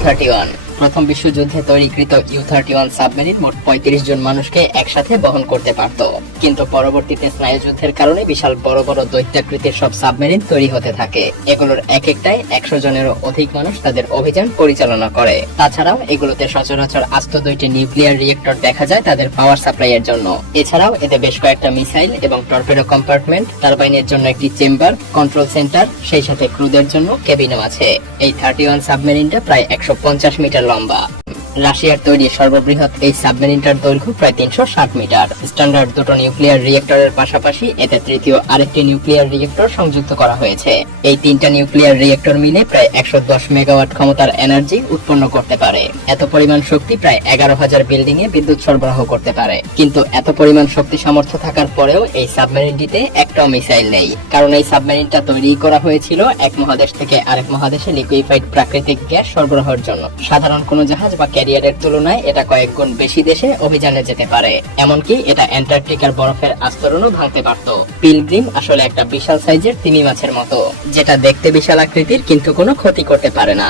U-31। প্রথম বিশ্বযুদ্ধে তৈরিকৃত U-31 submarine মোট ৩৫ জন মানুষকে একসাথে বহন করতে পারত, কিন্তু পরবর্তীতে স্নায়ুযুদ্ধের কারণে বিশাল বড় বড় দৈত্যাকৃতির সব সাবমেরিন তৈরি হতে থাকে। এগুলোর এক একটাই ১০০ জনেরও অধিক মানুষ তাদের অভিযান পরিচালনা করে। তাছাড়াও এগুলোতে সচরাচর আস্ত ২টি নিউক্লিয়ার রিয়েক্টর দেখা যায় তাদের পাওয়ার সাপ্লাইয়ের জন্য। এছাড়াও এতে বেশ কয়েকটা মিসাইল এবং টর্পেডো কম্পার্টমেন্ট, টারবাইনের জন্য একটি চেম্বার, কন্ট্রোল সেন্টার, সেই সাথে ক্রুদের জন্য কেবিনও আছে। এই 31 সাবমেরিনটা প্রায় ১৫০ মিটার লম্বা। রাশিয়ার তৈরি সর্ববৃহৎ এই সাবমেরিনটার দৈর্ঘ্য প্রায় ৩৬০ মিটার। স্ট্যান্ডার্ড দুটো নিউক্লিয়ার রিয়েক্টরের পাশাপাশি এতে তৃতীয় আরেকটি নিউক্লিয়ার রিয়েক্টর সংযুক্ত করা হয়েছে। এই তিনটা নিউক্লিয়ার রিয়েক্টর মিলে প্রায় ১১০ মেগাওয়াট ক্ষমতার এনার্জি উৎপন্ন করতে পারে। এত পরিমাণ শক্তি প্রায় ১১,০০০ বিল্ডিং এ বিদ্যুৎ সরবরাহ করতে পারে। কিন্তু এত পরিমাণ শক্তি সামর্থ্য থাকার পরেও এই সাবমেরিনটিতে একটাও মিসাইল নেই, কারণ এই সাবমেরিনটা তৈরি করা হয়েছিল এক মহাদেশ থেকে আরেক মহাদেশে লিকুইফাইড প্রাকৃতিক গ্যাস সরবরাহের জন্য। সাধারণ কোনো জাহাজ বা ক্যারিয়ারের তুলনায় এটা কয়েক গুণ বেশি দেশে অভিযানে যেতে পারে। এমনকি এটা অ্যান্টার্কটিকার বরফের আস্তরণও ভাঙতে পারত। পিলগ্রিম আসলে একটা বিশাল সাইজের তিমি মাছের মতো, যেটা দেখতে বিশাল আকৃতির কিন্তু কোনো ক্ষতি করতে পারে না।